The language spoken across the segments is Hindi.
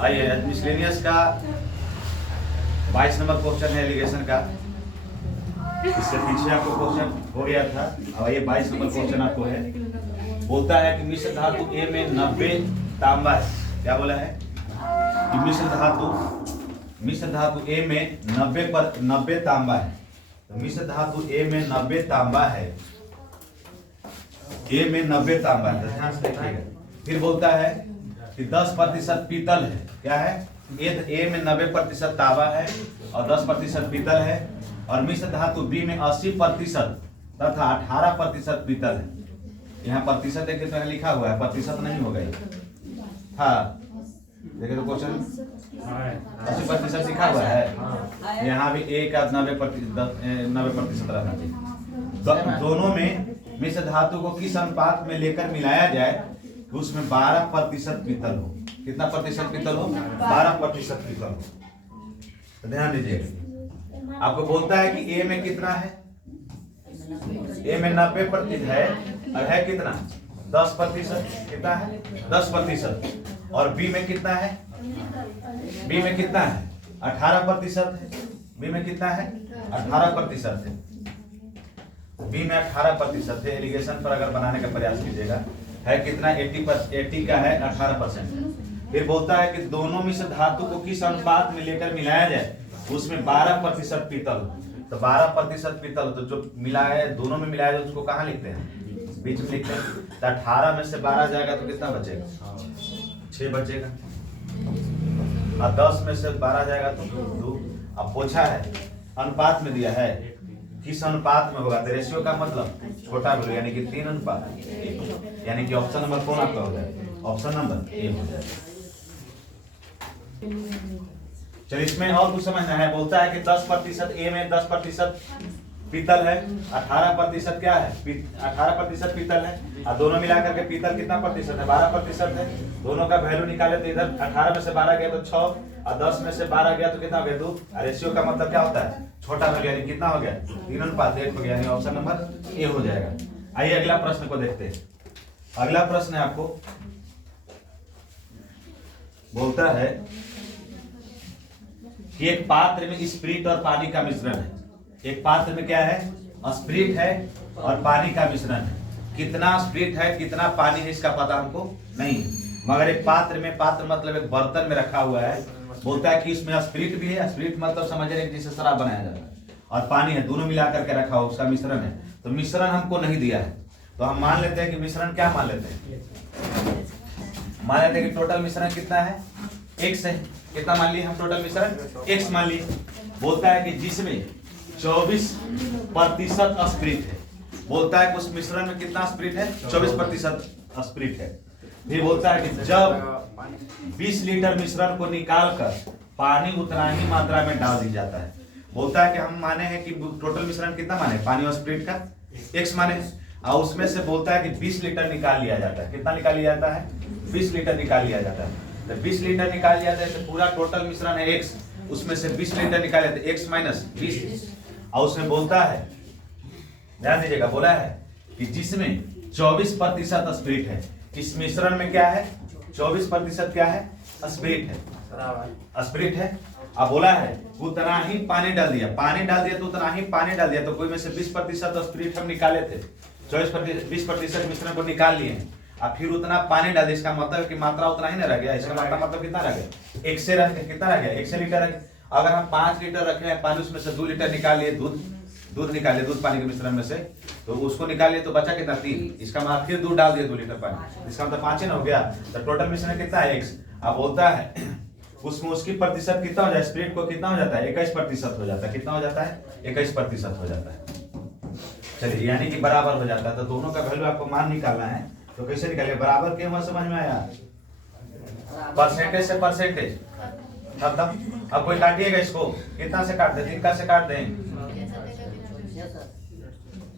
आइए मिसलेनियस का 22 नंबर क्वेश्चन है एलिगेशन का। इससे पीछे आपको क्वेश्चन हो गया था, अब ये 22 नंबर क्वेश्चन आपको है। बोलता है कि मिश्र धातु ए में 90 तांबा है। क्या बोला है कि मिश्र धातु ए में 90 तांबा है। तो मिश्र धातु ए में 90 तांबा है, ए में 90 तांबा है, ध्यान से देखिएगा। फिर बोलता है कि 10% पीतल है। क्या है? ए में 90% तांबा है और 10% पीतल है, और मिश्र धातु बी में 80% तथा 18% पीतल है। यहाँ प्रतिशत देखिए तो यहाँ लिखा हुआ है, प्रतिशत नहीं होगा। हाँ देखिए तो क्वेश्चन 80% लिखा हुआ है, यहाँ भी ए का 90% रहना चाहिए। दोनों में मिश्र धातु को किस अनुपात में लेकर मिलाया जाए कि उसमें 12% पीतल हो। कितना प्रतिशत पीतल हो? 12% पीतल हो। तो ध्यान दीजिएगा, आपको बोलता है कि ए में कितना है? ए में 90% है और है कितना? 10%। कितना है? 10%। और बी में कितना है? बी में कितना है? 18% है। बी में कितना है? 18% है। बी में 18% है। एलिगेशन पर अगर बनाने का प्रयास कीजिएगा, है कितना? 80 का है 18%। फिर बोलता है कि दोनों मिश्र धातु को किस अनुपात में लेकर मिलाया जाए उसमें 12% पीतल। तो 12% पीतल, तो जो मिलाया दोनों में मिलाया जाए उसको कहाँ लिखते हैं? बीच में लिखते हैं। तो 18 में से 12 जाएगा तो कितना बचेगा? 6 बचेगा। और 10 में से 12 जाएगा तो 2। अब पूछा है अनुपात में दिया है, किस अनुपात में होगा? तो रेशियो का मतलब छोटा वैल्यू यानी कि 3 अनुपात 1, यानी कि ऑप्शन नंबर कौन आपका हो जाएगा? ऑप्शन नंबर ए हो जाएगा। चलिए इसमें और कुछ समझना है। बोलता है कि 10% ए में 10% पीतल है, 18% क्या है? 18% पीतल है, और दोनों मिलाकर के पीतल कितना प्रतिशत है? 12% है। दोनों का वैल्यू निकाले तो इधर 18 में से 12 गया तो 6, और 10 में से 12 गया तो कितना हो गया? 2। रेशियो का मतलब क्या होता है? छोटा वैल्यू, यानी कितना हो गया? 3:1 हो गया, यानी ऑप्शन नंबर ए हो जाएगा। आइए अगला प्रश्न को देखते हैं। अगला प्रश्न है आपको, बोलता है कि एक पात्र में स्पिरिट और पानी का मिश्रण है। एक पात्र में क्या है? स्पिरिट है और पानी का मिश्रण है। कितना स्पिरिट है कितना पानी है इसका पता हमको नहीं है, मगर एक पात्र में, पात्र मतलब एक बर्तन में रखा हुआ है। बोलता है कि इसमें स्पिरिट भी है। स्पिरिट मतलब समझ रहे हैं जिससे शराब बनाया जाता है, और पानी है, दोनों मिला करके रखा हुआ उसका मिश्रण है। तो मिश्रण हमको नहीं दिया है, तो हम मान लेते हैं कि मिश्रण क्या मान लेते हैं? मान लेते हैं कि टोटल मिश्रण कितना है? x है। कितना मान लिए हम? टोटल मिश्रण x मान लिए। बोलता है कि जिसमें 24% स्पिरिट है। बोलता है कि उस मिश्रण में कितना स्पिरिट है? 24% स्पिरिट है। फिर बोलता है कि जब 20 लीटर मिश्रण को निकालकर पानी उतना ही मात्रा में डाल दी जाता है। बोलता है कि हम माने हैं कि टोटल मिश्रण कितना माने? पानी और स्पिरिट का x माने, और उसमें से बोलता है कि 20 लीटर निकाल लिया जाता है। कितना निकाल लिया जाता है? 20 लीटर निकाल लिया जाता है। तो 20 लीटर निकाल लिया जाता है, तो पूरा टोटल मिश्रण है x, उसमें से 20 लीटर निकाल लेते हैं, x माइनस 20। और उसमें बोलता है, ध्यान दीजिएगा, बोला है कि जिसमें 24% स्पिरिट है। इस मिश्रण में क्या है? 24% क्या है? स्पिरिट है। स्पिरिट है। अब बोला है उतना ही पानी डाल दिया। पानी डाल दिया तो उतना ही पानी डाल दिया, तो कोई में से 20% स्पिरिट हम निकाले थे, 20% मिश्रण को निकाल लिए हैं, अब फिर उतना पानी डाल दिया। इसका मतलब कि मात्रा उतना ही ना रह गया। इसका मतलब कितना रह गया? 1 से रह गया। कितना रह गया? 1 से लीटर रह गया। अगर हम 5 लीटर रखे हैं पानी, उसमें से 2 लीटर निकाल लिए, दूध निकाले, दूध पानी के मिश्रण में से, तो उसको निकाल लिए तो बचा कितना? 3। इसका मतलब फिर दूध डाल दिया 2 लीटर पानी, इसका मतलब 5 हो गया। तो टोटल मिश्रण कितना है? x। अब बोलता है उसमें उसकी प्रतिशत कितना हो जाए? स्पिरिट को कितना हो जाता है? 21% हो जाता है। कितना हो जाता है? 21% हो जाता है। चलिए यानी कि बराबर हो जाता है। तो दोनों का वैल्यू आपको मान निकालना है, तो कैसे निकालिए? बराबर क्यों हुआ समझ में आया? परसेंटेज से परसेंटेज। अब कोई काटिएगा इसको, कितना से काट दे? 3 का से काट दें,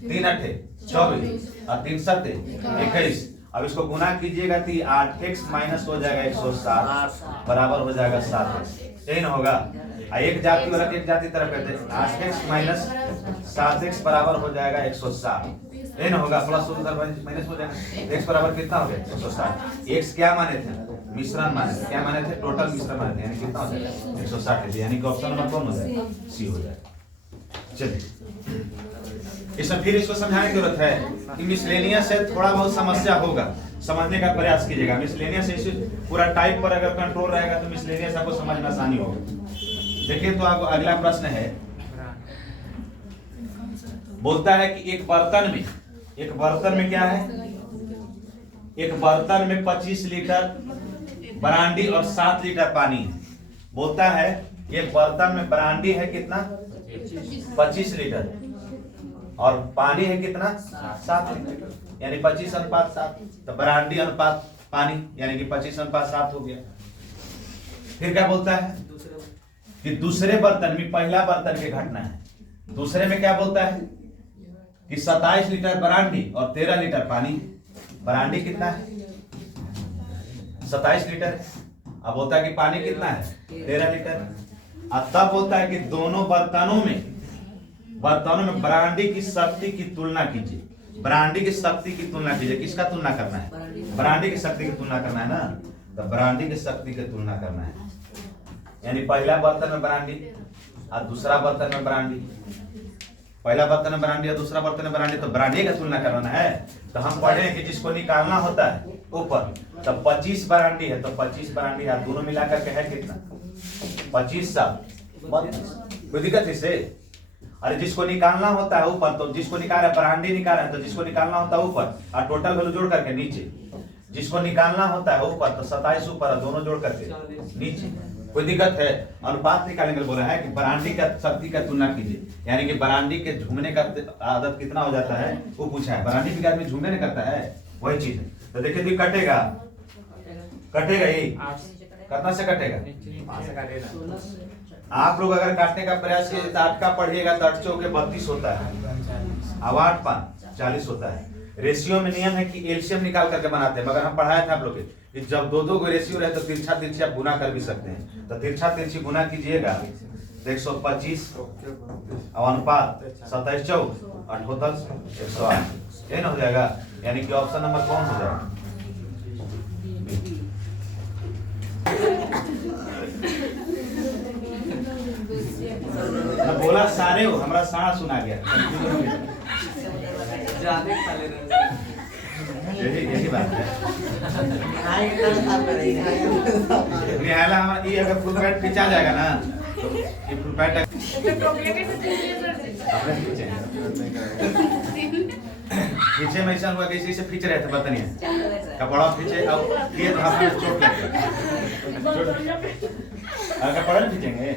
3 8 24 और 3 7 21। अब इसको गुना कीजिएगा तो 8x माइनस हो जाएगा 107 बराबर हो जाएगा 7x। यही ना होगा? एक जाति वाला एक जाति तरफ कहते हैं 8x माइनस 7x बराबर हो जाएगा 107। यही ना होगा? प्लस उधर माइनस हो जाएगा। x बराबर कितना हो गया? 107। x क्या माने थे? मिश्रण माने थे। क्या माने थे? टोटल मिश्रण माने थे। यानी कितना हो जाएगा? 160 यानी कि ऑप्शन नंबर कौन हो जाएगा? सी हो जाएगा। चलिए इसमें फिर इसको समझाने की जरूरत है कि मिसलेनियस से थोड़ा बहुत समस्या होगा, समझने का प्रयास कीजिएगा। मिसलेनियस से पूरा टाइप पर अगर कंट्रोल रहेगा तो मिसलेनियस आपको समझ में आसानी होगा। देखिए तो आपको अगला प्रश्न है, बोलता है कि एक बर्तन में क्या है? एक बर्तन में 25 लीटर ब्रांडी और 7 लीटर पानी है। बोलता है एक बर्तन में ब्रांडी है कितना? 25 लीटर और पानी है कितना? 7 लीटर, यानी 25:7। तो ब्रांडी अनुपात पानी यानी कि 25:7 हो गया। फिर क्या बोलता है कि दूसरे बर्तन में, पहला बर्तन की घटना है, दूसरे में क्या बोलता है कि 27 लीटर ब्रांडी और 13 लीटर पानी। ब्रांडी कितना है? 27 लीटर। अब होता है कि पानी कितना है? 13 लीटर। अब तब होता है कि दोनों बर्तनों में ब्रांडी की शक्ति की तुलना कीजिए। ब्रांडी की शक्ति की तुलना कीजिए। किसका तुलना करना है? ब्रांडी की शक्ति की तुलना करना है ना। तो ब्रांडी की शक्ति की तुलना करना है, यानी पहला बर्तन में ब्रांडी और दूसरा बर्तन में ब्रांडी। पहला बर्तन में ब्रांडी और दूसरा बर्तन में ब्रांडी, तो ब्रांडी का तुलना करना है। तो हम पढ़े कि जिसको निकालना होता है ऊपर, तो 25 ब्रांडी है तो 25 ब्रांडी है, दोनों मिलाकर के है कितना? 25:7। कोई दिक्कत इससे? अरे जिसको निकालना होता है ऊपर, तो जिसको निकाल रहा है ब्रांडी निकाल रहा है, तो जिसको निकालना होता है ऊपर और टोटल वैल्यू जोड़ करके नीचे। जिसको निकालना होता है ऊपर तो 27 ऊपर और दोनों जोड़ करके नीचे। कोई दिक्कत है? अनुपात निकालने के लिए बोला है कि ब्रांडी का शक्ति का तुलना कीजिए, यानी कि ब्रांडी के झूमने का आदत कितना हो जाता है वो पूछा है। ब्रांडी भी आदमी झूमने नहीं करता है, वही चीज है। तो देखिए तो कटेगा ये कितना से कटेगा? आप लोग अगर काटने का प्रयास किए तो 8 का पढ़िएगा तो 8 चौके 32 होता है, अब 8 5 40 होता है। रेशियो में नियम है कि एलसीएम निकाल करके बनाते हैं, मगर हम पढ़ाए थे आप लोग कि जब दो को रेशियो रहे तो तिरछा तिरछी आप गुना कर भी सकते हैं। तो तिरछा तिरछी गुना कीजिएगा तो 125 अब अनुपात 27 4 8 टोटल 108, ये ना हो जाएगा। यानी कि ऑप्शन नंबर कौन हो जाएगा? बोला सारे हो, हमारा सारा सुना गया। यही बात है। ये अगर फुल पैंट खींचा जाएगा ना तो ये फुल पैंट पीछे में ऐसा हुआ कि इसे खींच रहे थे, बताइए कपड़ा खींचे अब ये तो हाथ में चोट लग गया। कपड़ा नहीं खींचेंगे।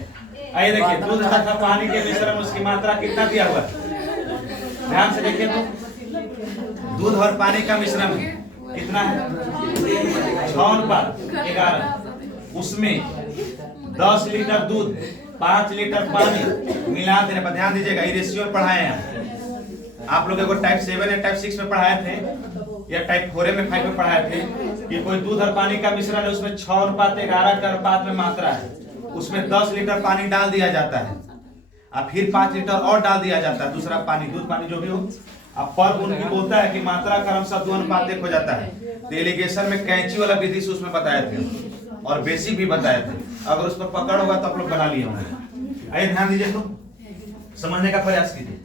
आइए देखिए, दूध तथा पानी के मिश्रण उसकी मात्रा कितना दिया हुआ है? ध्यान से देखिए तो दूध और पानी का मिश्रण कितना है? 6:11। उसमें 10 लीटर दूध 5 लीटर पानी मिला देने पर, ध्यान दीजिएगा ये रेशियो पढ़ाए हैं आप लोगों को। टाइप 7 या टाइप 6 में पढ़ाए थे या टाइप 4 में 5 में पढ़ाए थे कि कोई दूध और पानी का मिश्रण है, उसमें 6:11 का अनुपात में मात्रा है, उसमें 10 लीटर पानी डाल दिया जाता है और फिर 5 लीटर और डाल दिया जाता है दूसरा पानी, दूध पानी जो भी हो। अब पर उनकी बोलता है कि मात्रा क्रमशः 2:1 हो जाता है। तो एलिगेशन में कैंची वाला विधि से उसमें बताए थे और बेसिक भी बताए थे। अगर उस पर पकड़ होगा तो आप लोग बना लिए होंगे। आइए ध्यान दीजिए तो समझने का प्रयास कीजिए।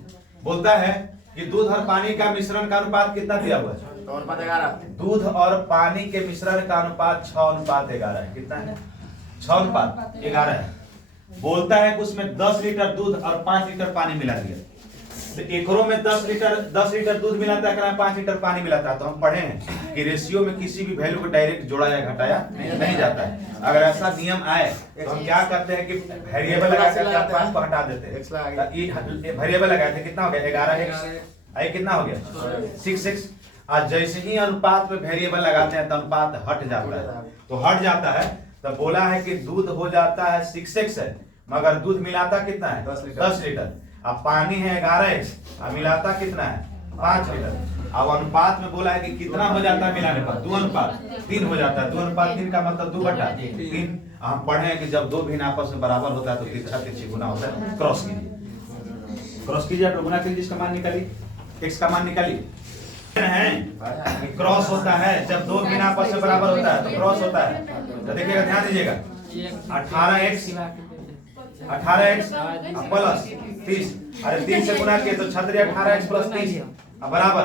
बोलता है कि दूध और पानी का मिश्रण का अनुपात कितना दिया हुआ है? 6:11। दूध और पानी के मिश्रण का अनुपात 6:11 है। कितना है? 6:11 है। बोलता है कि उसमें 10 लीटर दूध और 5 लीटर पानी मिला दिया। तो एकरों में 10 लीटर दूध मिलाता है, 5 लीटर पानी मिलाता है। तो हम पढ़े हैं कि रेशियो में किसी भी वैल्यू को डायरेक्ट जोड़ा या घटाया नहीं जाता है। अगर ऐसा नियम आए तो हम क्या करते हैं कि वेरिएबल लगा करके 5 को हटा देते हैं। वेरिएबल लगाए थे, कितना हो गया? 11x। आई कितना हो गया? 6x। आज जैसे ही अनुपात में वेरिएबल लगाते हैं तो अनुपात हट जाता है। तो हट जाता है तो बोला है कि दूध हो जाता है 6x है, मगर दूध मिलाता कितना है? 10 लीटर। अब पानी है 11x और मिलाता कितना है? 5 लीटर। अब अनुपात में बोला है कि कितना हो जाता है मिलाने पर? 2:3 हो जाता है। 2:3 का मतलब 2/3। हम पढ़े हैं कि जब दो भिन्न आपस में बराबर होता है तो तिरछा तिरछी गुना होता है। क्रॉस कीजिए, आप लोग गुना कीजिए, इसका मान निकालिए, x का मान निकालिए। है क्रॉस होता है जब दो बिना आपस से बराबर होता है तो क्रॉस होता है। तो देखिएगा, ध्यान दीजिएगा, 18x प्लस 30, अरे 3 से गुना किए तो 18x प्लस 30 बराबर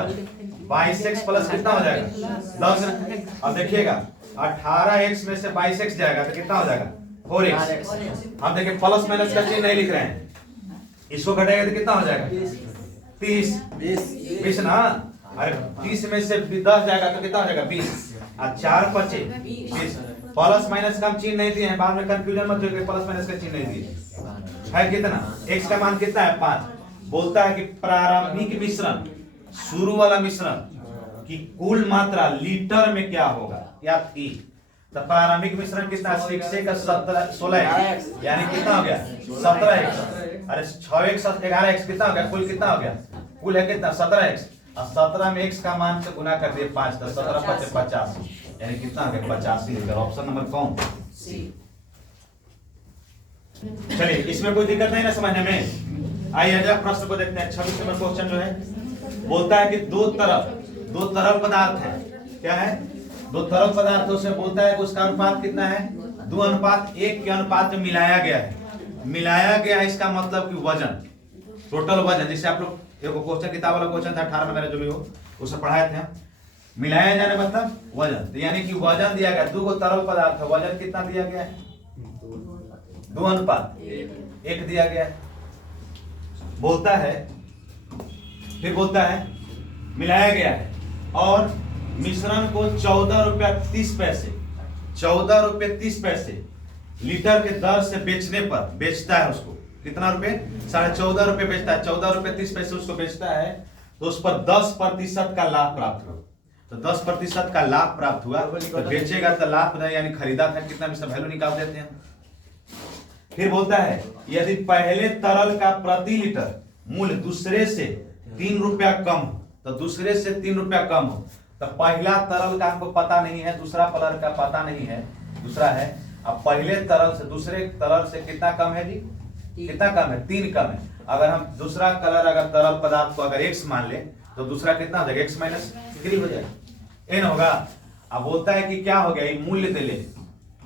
22x प्लस कितना हो जाएगा 10। अब देखिएगा 18x में से 22x जाएगा तो कितना हो जाएगा 4x। हम देखिए प्लस माइनस का चिन्ह नहीं लिख रहे हैं, इसको घटाएगा तो कितना हो जाएगा 20 ना। अरे 30 में से 10 जाएगा तो कितना हो जाएगा 20 और 4 बचे 20। प्लस माइनस का हम चिन्ह नहीं दिए हैं, बाद में कंफ्यूजन मत होइए, प्लस माइनस का चिन्ह नहीं दिए है। कितना x का मान कितना है 5। बोलता है कि प्रारंभिक मिश्रण, शुरू वाला मिश्रण की कुल मात्रा लीटर में क्या होगा या थी। तो प्रारंभिक मिश्रण कितना 6 का 16 यानी कितना हो गया 17x। अरे 6x 11x कितना हो गया, कुल कितना हो गया, कुल है कितना 17x और 17 में x का मान से गुना कर दिए 5 तो 17 5 85 यानी कितना हो गया 85। ऑप्शन नंबर कौन सी। चलिए इसमें कोई दिक्कत नहीं ना समझने में। आइए अगला प्रश्न को देखते हैं। 26 नंबर क्वेश्चन जो है बोलता है कि दो तरल पदार्थ है, क्या है, दो तरल पदार्थों से बोलता है कि उसका अनुपात कितना है 2:1 के अनुपात में मिलाया गया है। मिलाया गया है इसका मतलब कि वजन, टोटल वजन, जिसे आप लोग देखो क्वेश्चन किताब वाला क्वेश्चन था 18 में मेरा जो भी हो उसे पढ़ाए थे। मिलाया जाने मतलब वजन, तो यानी कि वजन दिया गया, दो तरल पदार्थ है, वजन कितना दिया गया है 2:1 दिया गया है। बोलता है, फिर बोलता है मिलाया गया है और मिश्रण को 14 रुपया 30 पैसे 14 रुपये 30 पैसे लीटर के दर से बेचने पर बेचता है उसको कितना रुपए 14.5 रुपये बेचता है, 14 रुपये 30 पैसे उसको बेचता है तो उस पर 10% का लाभ प्राप्त हुआ। तो 10% का लाभ प्राप्त हुआ तो बेचेगा तो लाभ नहीं, यानी खरीदा था कितना में वैल्यू निकाल देते हैं। फिर बोलता है यदि पहले तरल का प्रति लीटर मूल्य दूसरे से 3 रुपया कम हो, तो दूसरे से 3 रुपया कम हो, तो पहला तरल का हमको पता नहीं है, दूसरा तरल का पता नहीं है, दूसरा है। अब पहले तरल से दूसरे तरल से कितना कम है जी, कितना कम है 3 कम है। अगर हम दूसरा कलर अगर तरल पदार्थ को अगर x मान ले तो दूसरा कितना हो जाएगा x माइनस 3 हो जाएगा, n होगा। अब बोलता है कि क्या हो गया, ये मूल्य दे ले,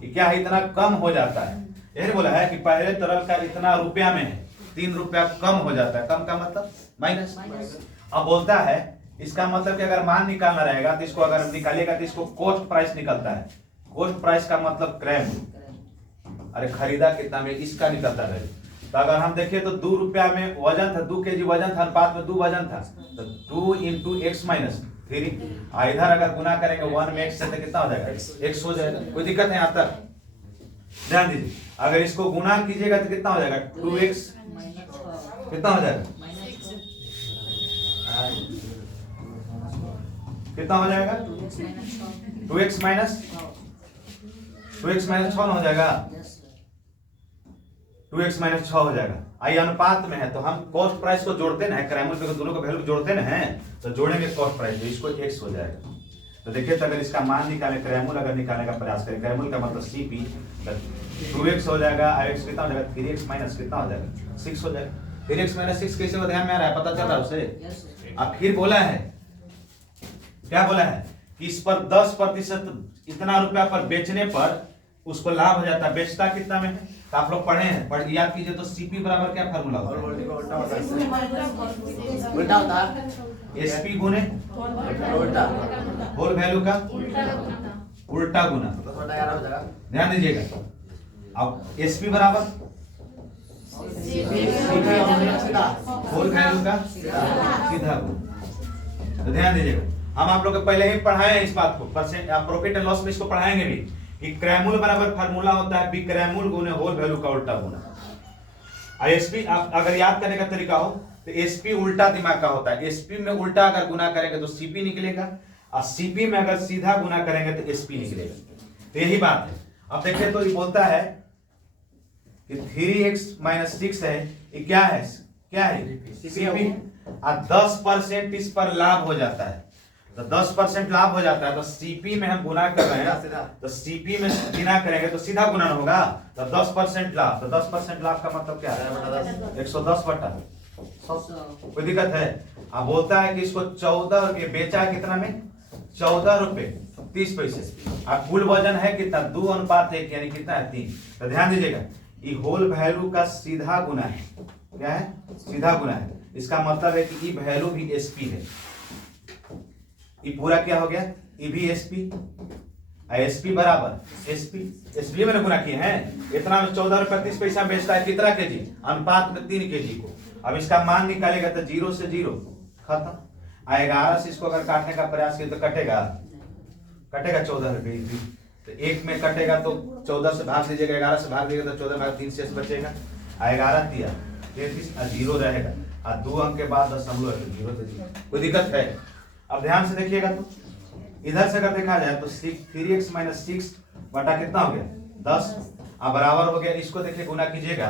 ये क्या है इतना कम हो जाता है। यही बोला है कि पहले तरल का इतना रुपया में है 3 रुपया कम हो जाता है, कम का मतलब माइनस। अब बोलता है इसका मतलब कि अगर मान निकालना रहेगा तो इसको अगर निकालिएगा तो इसको कॉस्ट प्राइस निकलता है। कॉस्ट प्राइस का मतलब क्रैम, अरे खरीदा कितना में इसका निकलता है। तो अगर हम देखें तो 2 रुपया में वजन था, 2 kg वजन था, अनुपात में 2 वजन था, तो 2 × x माइनस 3। इधर अगर गुना करेंगे 1 में x से तो कितना हो जाएगा x हो जाएगा। कोई दिक्कत नहीं, आप तक ध्यान दीजिए। अगर इसको गुना कीजिएगा तो कितना हो जाएगा 2x कितना हो जाएगा, कितना हो जाएगा 2x माइनस 6 हो जाएगा, 2x माइनस 6 हो जाएगा। आई अनुपात में है तो हम कॉस्ट प्राइस को जोड़ते ना, क्रैमल पे दोनों को वैल्यू जोड़ते ना हैं, तो जोड़ेंगे कॉस्ट प्राइस, तो इसको x हो जाएगा। तो देखिए तो अगर इसका मान निकालें, क्रैमल अगर निकालने का प्रयास करें, क्रैमल का मतलब CP, तो 2x हो जाएगा, x कितना हो जाएगा 3x माइनस कितना हो जाएगा 6 हो जाएगा। 3x माइनस 6 कैसे ध्यान में आ रहा है, पता चल रहा है उसे। अब फिर बोला है, क्या बोला है कि इस पर 10% इतना रुपया पर बेचने पर उसको लाभ हो जाता है। बेचता कितना में है तो आप लोग पढ़े हैं, पढ़ याद कीजिए तो CP बराबर क्या फार्मूला होता है, SP गुने होल वैल्यू का उल्टा गुना। ध्यान दीजिएगा, अब SP बराबर होल वैल्यू का सीधा गुना। तो ध्यान दीजिएगा, हम आप लोग को पहले ही पढ़ाए हैं इस बात को, परसेंट प्रॉफिट एंड लॉस में इसको पढ़ाएंगे भी कि क्रैमूल बराबर फार्मूला होता है बिक्रैमूल गुने होल वैल्यू का उल्टा गुना। एसपी अगर याद करने का तरीका हो तो एसपी उल्टा दिमाग का होता है, एसपी में उल्टा अगर गुना करेंगे तो सीपी निकलेगा और सीपी में अगर सीधा गुना करेंगे तो एसपी निकलेगा। तो यही बात है। अब देखिए तो ये बोलता है कि 3x माइनस 6 है, ये क्या है, क्या है सीपी, और 10% इस पर लाभ हो जाता है, तो 10% लाभ हो जाता है। तो सीपी में हम गुना कर रहे हैं तो सीपी में गुना करेंगे तो सीधा गुणन होगा, तो 10% लाभ, तो 10% लाभ का मतलब क्या है 110 बटा कोई दिक्कत है? अब बोलता है कि इसको 14 रुपये बेचा है, कितना में? 14 रुपये 30 पैसे। अब कुल वजन है कितना? 2:1, यानी कितना है? 3। तो ध्यान दीजिएगा, ये होल वैल्यू का सीधा गुना है। क्या है? सीधा गुना है। इसका मतलब है कि ई वैल्यू भी एसपी है। ये पूरा क्या हो गया? ई भी एसपी, एसपी बराबर एसपी। एसपी मैंने गुना किए हैं। इतना में 14 रुपये 30 पैसा बेचता है, कितना केजी? अनुपात में 3 केजी को। अब इसका मान निकालेगा तो 0 से 0 खत्म। 11 से इसको अगर काटने का प्रयास किया तो कटेगा 14 रुपये। तो 1 में कटेगा तो 14 से भाग दीजिएगा, 11 से भाग दीजिएगा तो 14 भाग 3 शेष बचेगा। 11 दिया 33 और 0 रहेगा, और 2 अंक के बाद दशमलव 0 तो 0। कोई दिक्कत है? अब ध्यान से देखिएगा, तो इधर से अगर देखा जाए तो 3x - 6 बटा कितना हो गया? 10। अब बराबर हो गया, इसको देखिए गुना कीजिएगा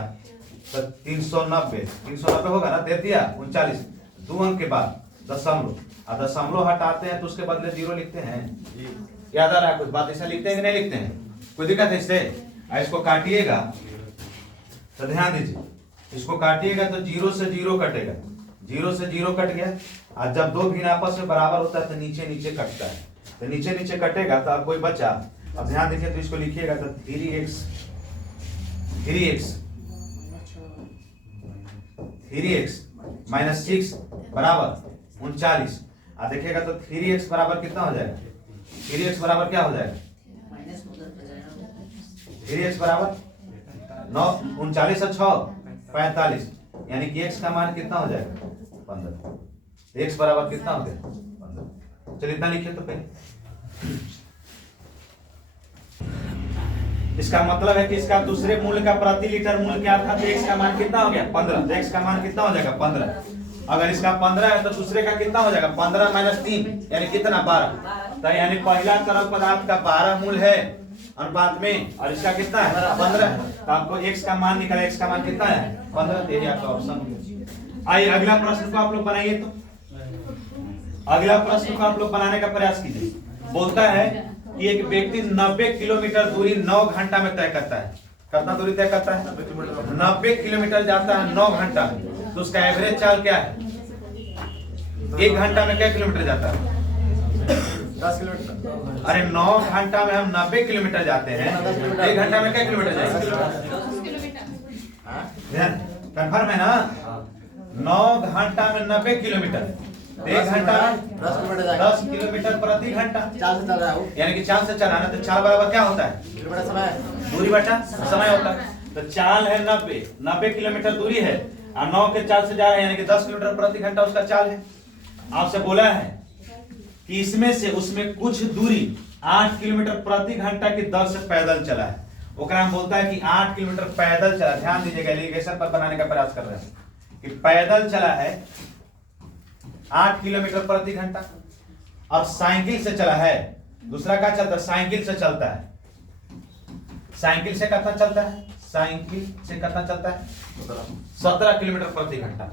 तो 390 होगा ना, दे दिया 39। 2 अंक के बाद दशमलव, और दशमलव हटाते हैं तो उसके बदले 0 लिखते हैं। याद आ रहा है कुछ बात? ऐसा लिखते हैं कि नहीं लिखते हैं? कोई दिक्कत है इससे? इसको काटिएगा तो ध्यान दीजिए, इसको काटिएगा तो 0 से 0 कटेगा, 0 से 0 कट गया। और जब दो भिन्न आपस में बराबर होता है तो नीचे नीचे कटता है, तो नीचे नीचे कटेगा तो अब कोई बचा। अब ध्यान देखिए, तो इसको लिखिएगा तो 3x - 6 बराबर 39। और देखिएगा तो 3x बराबर कितना हो जाएगा? 3x बराबर क्या हो जाएगा? 3x बराबर 9, 39 और 6 45, यानी कि x का मान कितना हो जाएगा? 15। x बराबर कितना हो गया? 15। चलिए इतना लिखिए तो पहले। इसका मतलब है कि इसका दूसरे मूल्य का प्रति लीटर मूल्य क्या था? तो x का मान कितना हो गया? 15। तो x का मान कितना हो जाएगा? 15। अगर इसका 15 है तो दूसरे का कितना हो जाएगा? 15 - 3 यानी कितना? 12। तो यानी पहला तरल पदार्थ का 12 मूल है अनुपात में, और इसका कितना है? 15। तो आपको x का मान निकाला, x का मान कितना है? 15। तो ये आपका ऑप्शन। आइए अगला प्रश्न को आप लोग बनाइए। तो अगला प्रश्न को आप लोग बनाने का प्रयास कीजिए। बोलता है कि एक व्यक्ति 90 किलोमीटर दूरी 9 घंटा में तय करता है। कितना दूरी तय करता है? 90 किलोमीटर जाता है 9 घंटा में। तो उसका एवरेज चाल क्या है? 1 घंटा में क्या किलोमीटर जाता है? 10 किलोमीटर। अरे 9 घंटा में हम 90 किलोमीटर जाते हैं, 1 घंटा में क्या किलोमीटर जाएंगे? कंफर्म है ना? 9 घंटा में 90 किलोमीटर, 1 घंटा 10 किलोमीटर प्रति घंटा। 4 से चल रहा है, यानी कि 4 से चलाना, तो 4 बराबर क्या होता है? दूरी बटा समय होता है। तो चाल है 90 किलोमीटर दूरी है, और 9 के 4 से जा रहे हैं, यानी कि 10 किलोमीटर प्रति घंटा उसका चाल है। आपसे बोला है कि इसमें से उसमें कुछ दूरी 8 किलोमीटर प्रति घंटा की दर से पैदल चला है। ओकरा हम बोलता है कि 8 किलोमीटर पैदल चला। ध्यान दीजिएगा, एलिगेशन पर बनाने का प्रयास कर रहे हैं कि पैदल चला है 8 किलोमीटर प्रति घंटा, और साइकिल से चला है। दूसरा क्या चलता है? साइकिल से चलता है। साइकिल से कितना चलता है? साइकिल से कितना चलता है? 17 किलोमीटर प्रति घंटा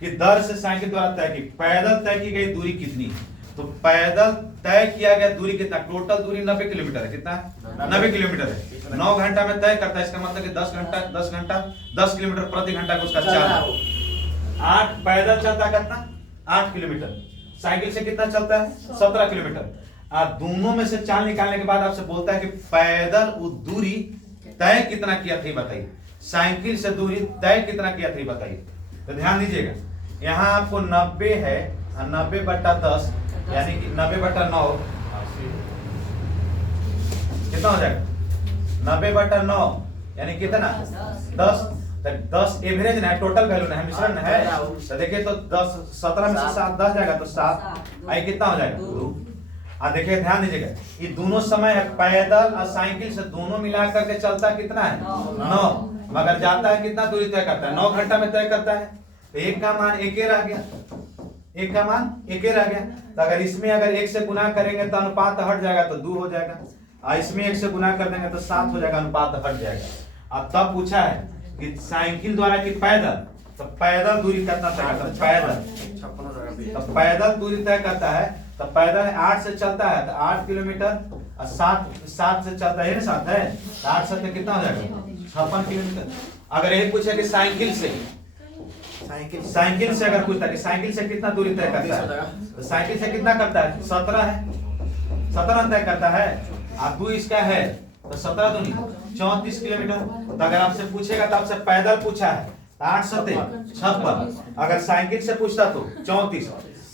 की दर से साइकिल द्वारा तय की। पैदल तय की गई दूरी कितनी है? तो पैदल तय किया गया दूरी कितना? टोटल दूरी 90 किलोमीटर है। कितना? 90 किलोमीटर है। 9 घंटा में तय करता है, इसका मतलब कि 10 किलोमीटर प्रति घंटा का उसका चाल है। 8 पैदल चलता है कितना? 8 किलोमीटर। साइकिल से कितना चलता है? 17 किलोमीटर। आप दोनों में से चाल निकालने के बाद आपसे बोलता है कि पैदल वो दूरी तय कितना किया था बताइए, साइकिल से दूरी तय कितना किया था बताइए। तो ध्यान दीजिएगा, यहाँ आपको 90 है, 90 बटा 10 यानी कि 90 बटा 9 कितना हो जाएगा? 90 बटा 9 यानी कितना? 10। 10 एवरेज ना है, टोटल वैल्यू ना है, मिश्रण है। तो देखिए तो 10 17 में से 7 10 जाएगा तो 7 आई कितना हो जाएगा? 2। देखिए ध्यान दीजिएगा, ये दोनों समय है पैदल और साइकिल से दोनों मिला करके चलता कितना है? 9। मगर जाता है कितना दूरी तय करता है? 9 घंटा में तय करता है। तो एक का मान एक रह गया, एक का मान एक रह गया। तो अगर इसमें अगर 1 से गुना करेंगे तो अनुपात हट जाएगा तो 2 हो जाएगा, और इसमें 1 से गुना कर देंगे तो 7 हो जाएगा, अनुपात हट जाएगा। अब तब पूछा है कि साइकिल द्वारा की पैदल, तो पैदल दूरी कितना तय करता है? पैदल तो पैदल दूरी तय करता है, तो पैदल 8 से चलता है तो 8 किलोमीटर, और 7 से चलता है ना, 7 है तो 8 से कितना हो जाएगा? 56 किलोमीटर। अगर यही पूछे कि साइकिल से साइकिल से अगर पूछता कि साइकिल से कितना दूरी तय करता है, तो साइकिल से कितना करता है? 17 है, 17 तय करता है। आप 2 इसका है तो 17 दूनी 34 किलोमीटर। तो अगर आपसे पूछेगा तो आपसे पैदल पूछा है 8 सते 56, अगर साइकिल से पूछता तो 34,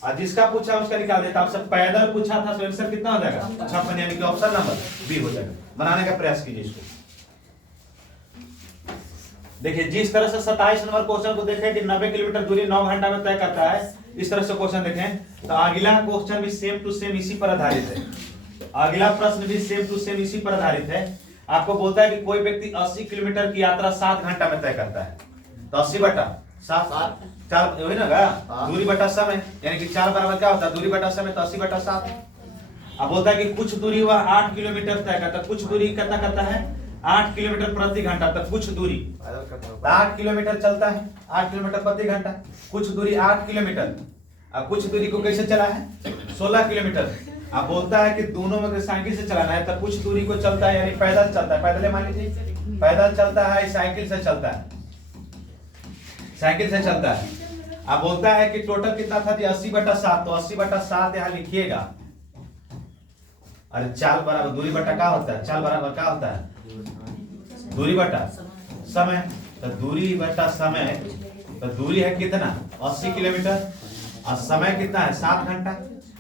और जिसका पूछा उसका निकाल देता। आपसे पैदल पूछा था तो आंसर कितना हो जाएगा? 56, यानी कि ऑप्शन नंबर बी हो जाएगा। बनाने का प्रयास कीजिए इसको। देखिए जिस तरह से 27 नंबर क्वेश्चन को देखें कि 90 किलोमीटर दूरी 9 घंटा में तय करता है, इस तरह से क्वेश्चन देखें तो अगला क्वेश्चन भी सेम टू सेम इसी पर आधारित है। अगला प्रश्न भी सेम टू सेम इसी पर आधारित है। आपको बोलता है कि कोई व्यक्ति 80 किलोमीटर की यात्रा 7 घंटा में तय करता है, तो 80 बटा 7 4 वही ना दूरी बटा समय, यानी कि 4 बराबर क्या होता है? दूरी बटा समय, तो 80 बटा 7। अब बोलता है कि कुछ दूरी वह 8 किलोमीटर तय करता है। कुछ दूरी कितना करता है? 8 किलोमीटर प्रति घंटा। तक कुछ दूरी 8 किलोमीटर चलता है, 8 किलोमीटर प्रति घंटा। कुछ दूरी 8 किलोमीटर। अब कुछ दूरी को कैसे चला है? 16 किलोमीटर। अब बोलता है कि दोनों में साइकिल से चलाना है, तो कुछ दूरी को चलता है, यानी पैदल चलता है। पैदल मान लीजिए पैदल चलता है, साइकिल से चलता है, साइकिल से चलता है। अब बोलता है कि टोटल कितना था? 80 बटा 7। तो 80 बटा 7 यहाँ लिखिएगा। अरे चाल बराबर दूरी बटा क्या होता है? चाल बराबर क्या होता है? दूरी बटा समय। तो दूरी बटा समय, तो दूरी है कितना? 80 किलोमीटर, और समय कितना है? 7 घंटा।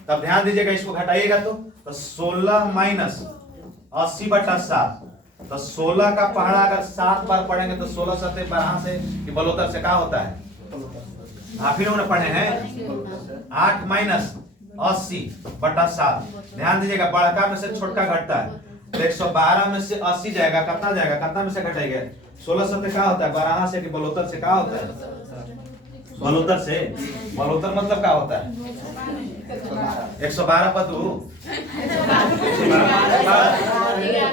तब ध्यान दीजिएगा, इसको घटाइएगा तो 16 माइनस 80 बटा 7। तो 16 का पहाड़ा अगर 7 बार पढ़ेंगे तो 16 सते 12 से कि बलोतर से क्या होता है? आप ही लोगों ने पढ़े हैं 8 माइनस 80 बटा 7। ध्यान दीजिएगा, बड़का में से छोटका घटता है, तो 112 में से 80 जाएगा, कितना जाएगा? कितना में से घटाएगा? 16 सते क्या होता है? 12 से कि बलोतर से क्या होता है? बलोतर से। बलोतर मतलब क्या होता है? 112 पर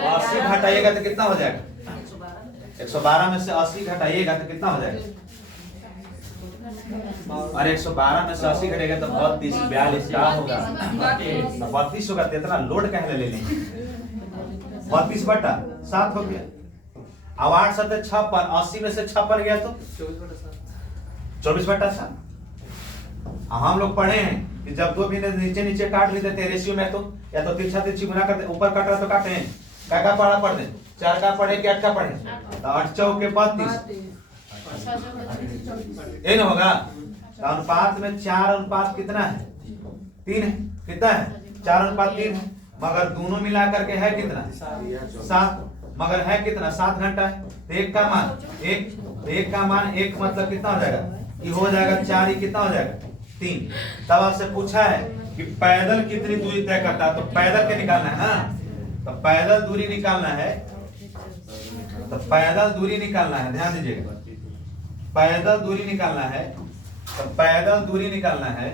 80 घटाइएगा तो कितना हो जाएगा? 112 में से 80 घटाइएगा तो कितना हो जाएगा? और 112 में से 80 घटेगा तो 32 42 क्या होगा? 32 होगा। तो इतना लोड कहने ले लेंगे। 32 बटा 7 हो गया। अब 8 सते 56, 80 में से 56 गया तो 24 बटा 7। हम लोग पढ़े हैं कि जब दो भी नीचे नीचे काट भी देते हैं रेशियो में, तो या तो तिरछा तिरछी गुना करते, ऊपर काट रहा तो काटे हैं। क्या पढ़ा पढ़ दे? 4 का पढ़े कि 8 का पढ़े? तो 8 चौके 32 ये ना होगा। तो अनुपात में 4 अनुपात कितना है? 3 है। कितना है? 4 अनुपात 3 है। मगर दोनों मिला करके है कितना? 7। मगर है कितना? 7 घंटा है। तो एक का मान एक का मान 1 मतलब कितना हो जाएगा? ये हो जाएगा 4, ये कितना हो जाएगा? 3। तब आपसे पूछा है कि पैदल कितनी दूरी तय करता है, तो पैदल के निकालना है ना। तो पैदल दूरी निकालना है, तो पैदल दूरी निकालना है। ध्यान दीजिएगा, पैदल दूरी निकालना है, तो पैदल दूरी निकालना है।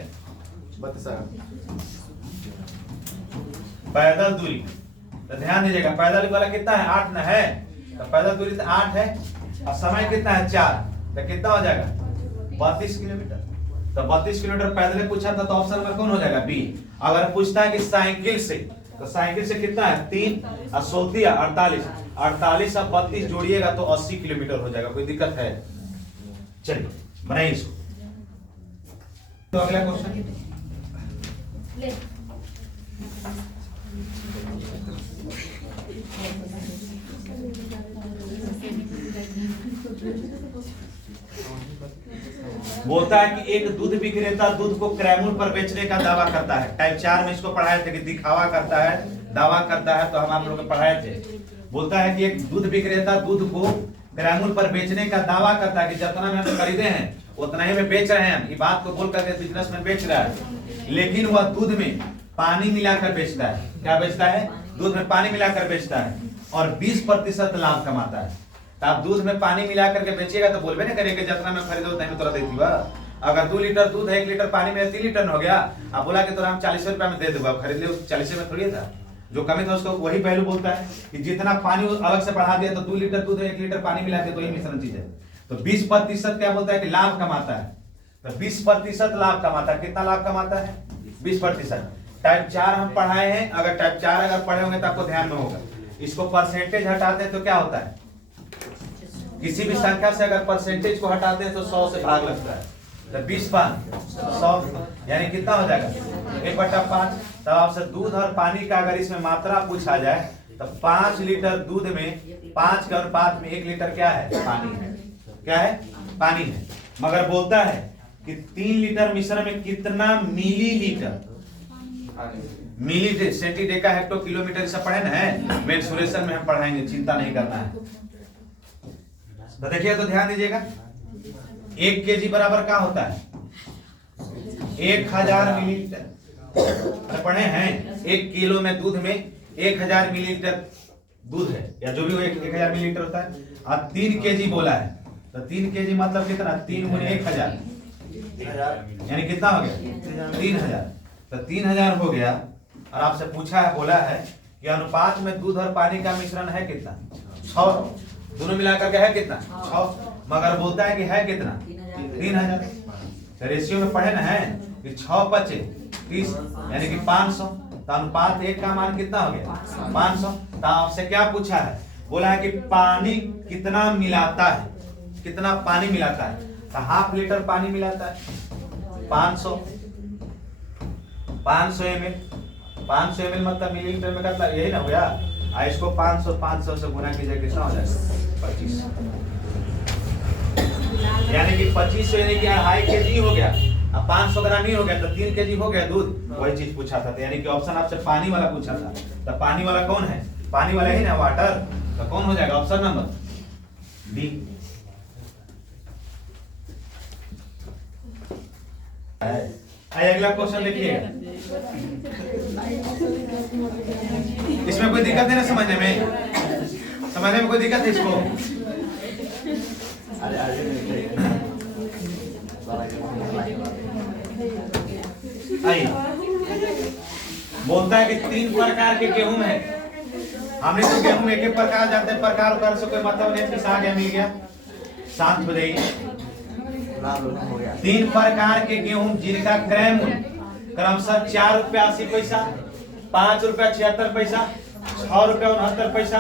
पैदल दूरी, तो ध्यान दीजिएगा पैदल वाला कितना है? 8 ना है। तो पैदल दूरी तो 8 है, और समय कितना है? 4। तो कितना हो जाएगा? 32 किलोमीटर। तो 32 किलोमीटर पैदल पूछा था, तो ऑप्शन नंबर कौन हो जाएगा? बी। अगर पूछता है कि साइकिल से, तो साइकिल से कितना है? 3 और 16 48 48 और 32 जोड़िएगा तो 80 किलोमीटर हो जाएगा। कोई दिक्कत है? चलिए बनाइए इसको। तो अगला क्वेश्चन बोलता है कि एक दूध विक्रेता दूध को क्रैमूल पर बेचने का दावा करता है। टाइप 4 में इसको पढ़ाए थे कि दिखावा करता है, दावा करता है, तो हम आप लोग को पढ़ाए थे। बोलता है कि एक दूध विक्रेता दूध को क्रैमूल पर बेचने का दावा करता है कि जितना में हम खरीदे हैं उतना ही में बेच रहे हैं। ये बात को बोल करके बिजनेस में बेच रहा है, लेकिन वह दूध में पानी मिलाकर बेचता है। क्या बेचता है? दूध में पानी मिलाकर बेचता है और 20% लाभ कमाता है। तो आप दूध में पानी मिला करके बेचिएगा तो बोलबे ना करेंगे जितना में खरीदो उतना में तोरा देती बा। अगर 2 लीटर दूध है, 1 लीटर पानी में 3 लीटर हो गया, आप बोला कि तोरा हम 40 रुपया में दे दूंगा, खरीद ले 40 में थोड़ी था। जो कमी था उसको वही पहलू बोलता है कि जितना पानी अलग से बढ़ा दिया, तो 2 लीटर दूध है, 1 लीटर पानी मिला के तो ही मिश्रण चीज है। तो 20% क्या बोलता है कि लाभ कमाता है। तो 20% लाभ कमाता है। कितना लाभ कमाता है? 20%। टाइप 4 हम पढ़ाए हैं। अगर टाइप 4 अगर पढ़े होंगे तो आपको ध्यान में होगा। इसको परसेंटेज हटाते हैं तो क्या होता है? किसी भी संख्या से अगर परसेंटेज को हटाते हैं तो 100 से भाग लगता है। तो 20/100 यानी कितना हो जाएगा 1/5। तब आपसे दूध और पानी का अगर इसमें मात्रा पूछा जाए तो 5 लीटर दूध में 5 के अनुपात में 1 लीटर क्या है? पानी है। क्या है? पानी है। मगर बोलता है कि 3 लीटर मिश्रण में कितना मिलीलीटर, मिली सेंटी डेका हेक्टो किलोमीटर सब पढ़े ना है, मेंसुरेशन में हम पढ़ाएंगे, चिंता नहीं करना है। तो देखिए तो ध्यान दीजिएगा 1 केजी बराबर क्या होता है? 1000 मिलीलीटर पढ़े हैं। 1 किलो में दूध में 1000 मिलीलीटर दूध है, या जो भी हो 1000 मिलीलीटर होता है। और 3 केजी बोला है, तो 3 केजी मतलब कितना? 3 गुने 1000 यानी कितना हो गया? 3000। तो 3000 हो गया। और आपसे पूछा है, बोला है कि अनुपात में दूध और पानी का मिश्रण है कितना? 6। दोनों मिलाकर के है कितना? 6। मगर बोलता है कि है कितना? 3000। तो रेशियो में पढ़े ना है कि 6×5 = 30 यानी कि 500। तो अनुपात 1 का मान कितना हो गया? 500। तो आपसे क्या पूछा है? बोला है कि पानी कितना मिलाता है, कितना पानी मिलाता है? तो ½ लीटर पानी मिलाता है। 500 ml, 500 ml मतलब मिलीलीटर में कितना? यही ना हो गया। इसको 500 से गुना कीजिए, कितना हो जाएगा? 25। यानी कि 25 यानी कि 2.5 केजी हो गया। अब 500 ग्राम ही हो गया, तो 3 केजी हो गया दूध। वही चीज पूछा था, यानी कि ऑप्शन आपसे पानी वाला पूछा था। तो पानी वाला कौन है? पानी वाला ही ना, वाटर। तो कौन हो जाएगा? Option number D. अगला क्वेश्चन देखिएगा। इसमें कोई दिक्कत है ना समझने में? समझने में कोई दिक्कत है इसको? आइए, बोलता है कि 3 प्रकार के गेहूं है। हमने तो गेहूं एक प्रकार जानते हैं, प्रकार से कोई मतलब नहीं, पिसा गया, मिल गया। शांत हो जाइए। 3 प्रकार के गेहूं जिनका क्रय मूल्य क्रमशः 4 रुपया 80 पैसा, 5 रुपया 76 पैसा, 6 रुपया 69 पैसा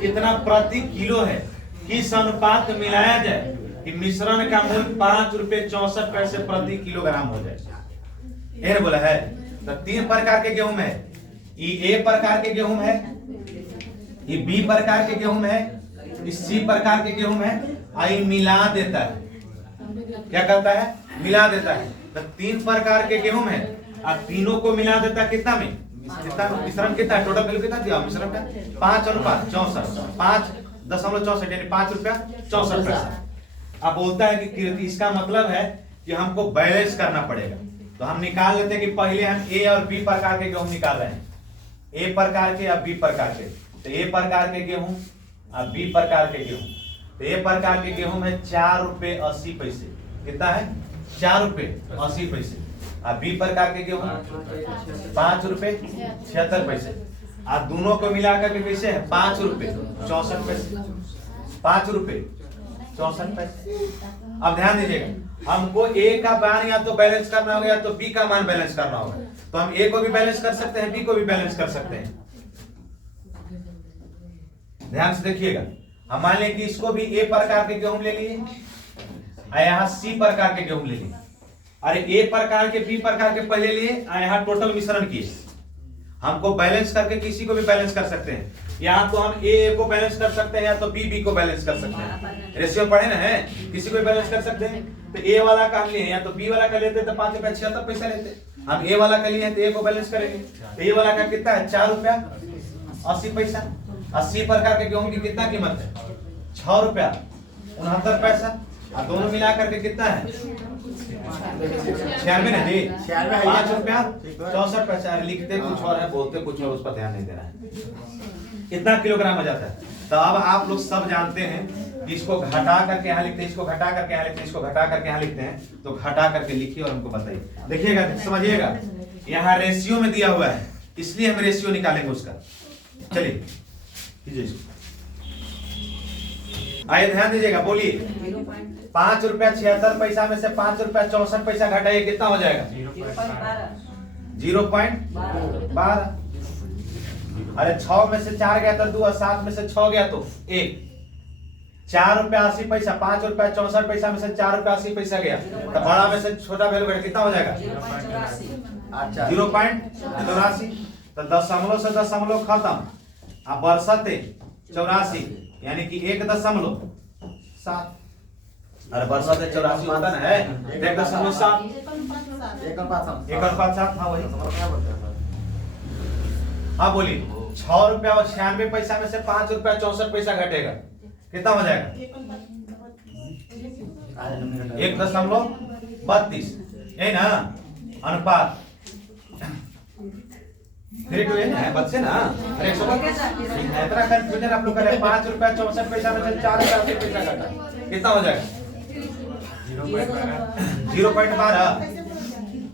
कितना प्रति किलो है, किस अनुपात में मिलाया जाए कि मिश्रण का मूल्य 5 रुपये 64 पैसे प्रति किलोग्राम हो जाए? ये बोला है। तो 3 प्रकार के गेहूं है। ये A प्रकार के गेहूं है, ये B प्रकार के गेहूं है, ये C प्रकार के गेहूं है। आई मिला देता है, क्या करता है? मिला देता है। तो 3 प्रकार के गेहूं है और तीनों को मिला देता है कितना में? कितना मिश्रण कितना? टोटल वैल्यू कितना दिया मिश्रण का? 5:64, 5.64 यानी 5 रुपया 64 पैसा। अब बोलता है कि इसका मतलब है कि हमको बैलेंस करना पड़ेगा। तो हम निकाल लेते हैं कि पहले हम A और B प्रकार के गेहूं निकाल रहे हैं। A प्रकार के और B प्रकार के। तो A प्रकार के गेहूं और B प्रकार के गेहूं। तो A प्रकार के गेहूं है 4 रुपये 80 पैसे। कितना है? 4 रुपये 80 पैसे। और B प्रकार के गेहूं 5 रुपये 76 पैसे। और दोनों को मिलाकर के कैसे है? 5 रुपये 64 पैसे। 5 रुपये 64 पैसे। अब ध्यान दीजिएगा, हमको A का मान या तो बैलेंस करना होगा या तो B का मान बैलेंस करना होगा। तो हम A को भी बैलेंस कर सकते हैं, B को भी बैलेंस कर सकते हैं। ध्यान से देखिएगा, हम मान लें कि इसको भी A प्रकार के गेहूं ले लिए और यहाँ C प्रकार के गेहूं ले लिए। अरे A प्रकार के B प्रकार के पहले लिए और यहाँ टोटल मिश्रण किए। हमको बैलेंस करके किसी को भी बैलेंस कर सकते हैं। या तो हम A को बैलेंस कर सकते हैं या तो B को बैलेंस कर सकते हैं। रेशियो पढ़े ना है, किसी को भी बैलेंस कर सकते हैं। तो A वाला का हम लिए या तो B वाला का लेते तो 5 रुपया 76 पैसा लेते। हम A वाला का लिए हैं तो A को बैलेंस करेंगे। तो A वाला का कितना है? 4 रुपया 80 पैसा। 80 प्रकार के गेहूं की कितना कीमत है? 6 रुपया 69 पैसा। और दोनों मिला करके कितना है? 96 ना जी, 5 रुपया 64 पैसा। लिखते कुछ और है, बोलते कुछ और, उस पर ध्यान नहीं देना है। कितना किलोग्राम हो जाता है? तो अब आप लोग सब जानते हैं कि इसको घटा करके यहाँ लिखते हैं, इसको घटा करके यहाँ लिखते हैं, इसको घटा करके यहाँ लिखते हैं। तो घटा करके लिखिए और हमको बताइए। देखिएगा, समझिएगा, यहाँ रेशियो में दिया हुआ है, इसलिए हम रेशियो निकालेंगे उसका। चलिए कीजिए इसको। आइए ध्यान दीजिएगा, बोलिए। 5 रुपया 76 पैसा में से 5 रुपया 64 पैसा घटाइए, कितना हो जाएगा? 0.12। अरे 6 में से 4 गया तो 2 और 7 में से 6 गया तो 1। ₹4.80, ₹5.64 में से ₹4.80 गया, तो बड़ा में से छोटा वैल्यू घटा कितना हो जाएगा? 0.84। तो दशमलव से दशमलव खत्म, अब बरसते 84 यानी कि 1.7, अरे बरसते 84 होता ना है 1.7, 1.7। हाँ वही। हाँ बोलिए, ₹6.96 में से ₹5.64 घटेगा, कितना हो जाएगा? 1.32, यही ना अनुपात 3:1 है बच्चे ना। अरे इतना कंफ्यूजन आप लोग कर रहे हैं। ₹5.64 में से ₹4.80 घटा, कितना हो जाएगा? 0.12।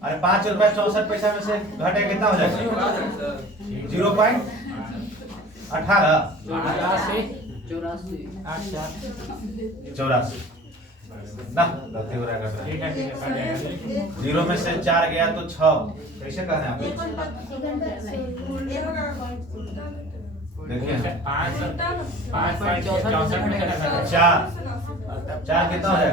अरे ₹5.64 में से घटे कितना हो जाएगा? 0.18 84 ना गलती हो रहा है। 0 में से 4 गया तो 6, कैसे कहना है आप? देखिए 4 कितना हो जाएगा?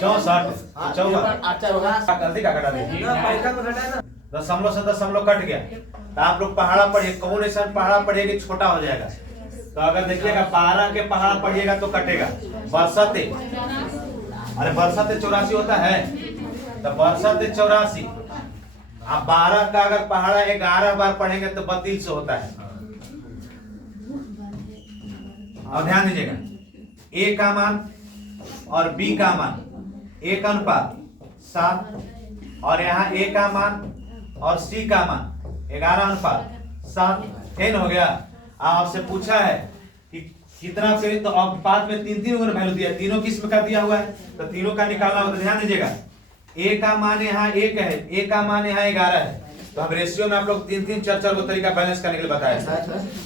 64 गलती का कटा दिया, दशमलव से दशमलव कट गया। तो आप लोग पहाड़ा पढ़िए, कौन ऐसा पहाड़ा पढ़िएगा छोटा हो जाएगा। तो अगर देखिएगा 12 के पहाड़ा पढ़िएगा तो कटेगा बरसते, अरे बरसते 84 होता है, तो बरसते 84। आप 12 का अगर पहाड़ा 11 बार पढ़ेंगे तो 32 होता है। और ध्यान दीजिएगा, ए का मान और बी का मान 1:7, और यहाँ ए का मान और सी का मान 11:7 एन हो गया। आपसे पूछा है कि कितना से, तो अनुपात में तीन वैल्यू दिया है, तीनों किस्म का दिया हुआ है, तो तीनों का निकालना होगा। ध्यान दीजिएगा, ए का मान यहाँ 1 है, ए का मान यहाँ 11 है, तो हम रेशियो में आप लोग 3 4 को तरीका बैलेंस करने के लिए बताया। तो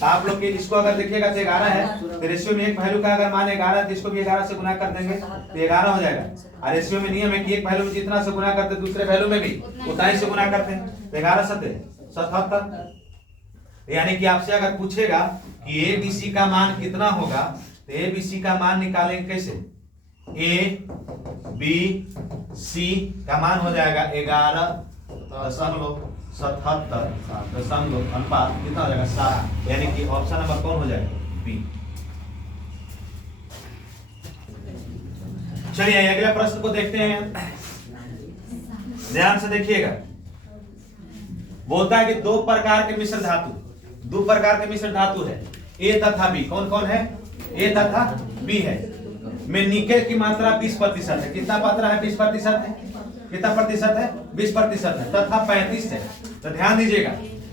आप लोग के इसको अगर देखिएगा तो 11 है, तो रेशियो में एक वैल्यू का अगर मान 11 है तो इसको भी 11 से गुना कर देंगे तो 11 हो जाएगा। और रेशियो में नियम है कि एक वैल्यू में जितना से गुना करते दूसरे वैल्यू में भी उतना ही से गुना करते हैं, तो 11 7 77। यानी कि आपसे अगर पूछेगा कि ए बी सी का मान कितना होगा, तो ए बी सी का मान निकालेंगे कैसे? ए बी सी का मान हो जाएगा 11.77 अनुपात कितना हो जाएगा? 7, यानी कि ऑप्शन नंबर कौन हो जाएगा? बी। चलिए अगले प्रश्न को देखते हैं, ध्यान से देखिएगा। बोलता है कि दो प्रकार के मिश्र धातु है, ए तथा बी। कौन कौन है? ए तथा बी है। में निकेल की मात्रा 20% है। कितना मात्रा है? 20% है। कितना प्रतिशत है? 20% है, तथा 35 है। तो ध्यान दीजिएगा,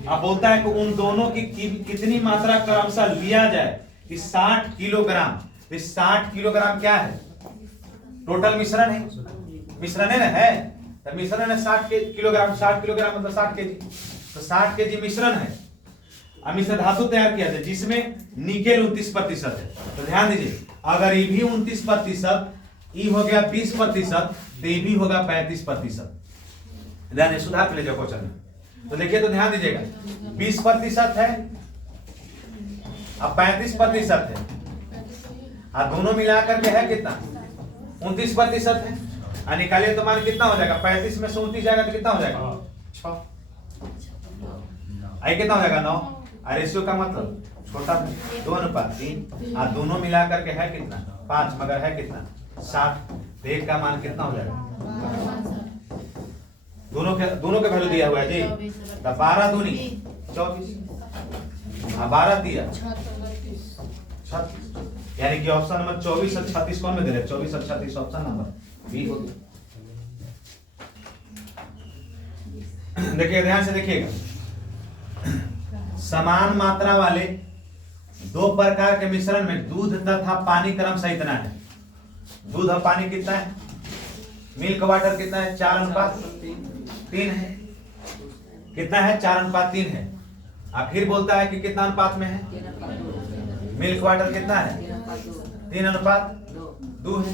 अब बोलता है कि उन दोनों की कितनी मात्रा क्रमशः लिया जाए कि 60 किलोग्राम। 60 किलोग्राम क्या है? टोटल मिश्रण है, मिश्रण है ना, है तो मिश्रण है 60 किलोग्राम। 60 किलोग्राम मतलब 60 केजी, तो 60 केजी मिश्रण है। अब मिश्र धातु तैयार किया जाए जिसमें निकेल 29% है। तो ध्यान दीजिए, अगर ये भी 29%, ई हो गया 20%, तो ये भी होगा 35%। ध्यान सुधार के ले जाओ क्वेश्चन में। तो देखिए, तो ध्यान दीजिएगा, 20% है, अब 35% है, और दोनों मिलाकर के है कितना? 29% है। निकालिए तो मान कितना हो जाएगा? 35 में से 29 जाएगा तो कितना हो जाएगा? 6। आई कितना हो जाएगा? 9। और रेशियो का मतलब छोटा 2:3, और दोनों मिलाकर के है कितना? 5, मगर है कितना? 60। तो एक का मान कितना हो जाएगा? दोनों के वैल्यू दिया हुआ है जी। तो 12 दूनी 24, 12 दिया 36, यानी कि ऑप्शन नंबर 24 और 36 कौन में दे रहे? 24 और 36 ऑप्शन नंबर बी हो गया। देखिए ध्यान से देखिएगा, समान मात्रा वाले दो प्रकार के मिश्रण में दूध तथा पानी क्रमशः इतना है। दूध और पानी कितना है? मिल्क वाटर कितना है? 4:3 है। कितना है? 4:3 है। अब फिर बोलता है कि कितना अनुपात में है? मिल्क वाटर कितना है? 3:2 है।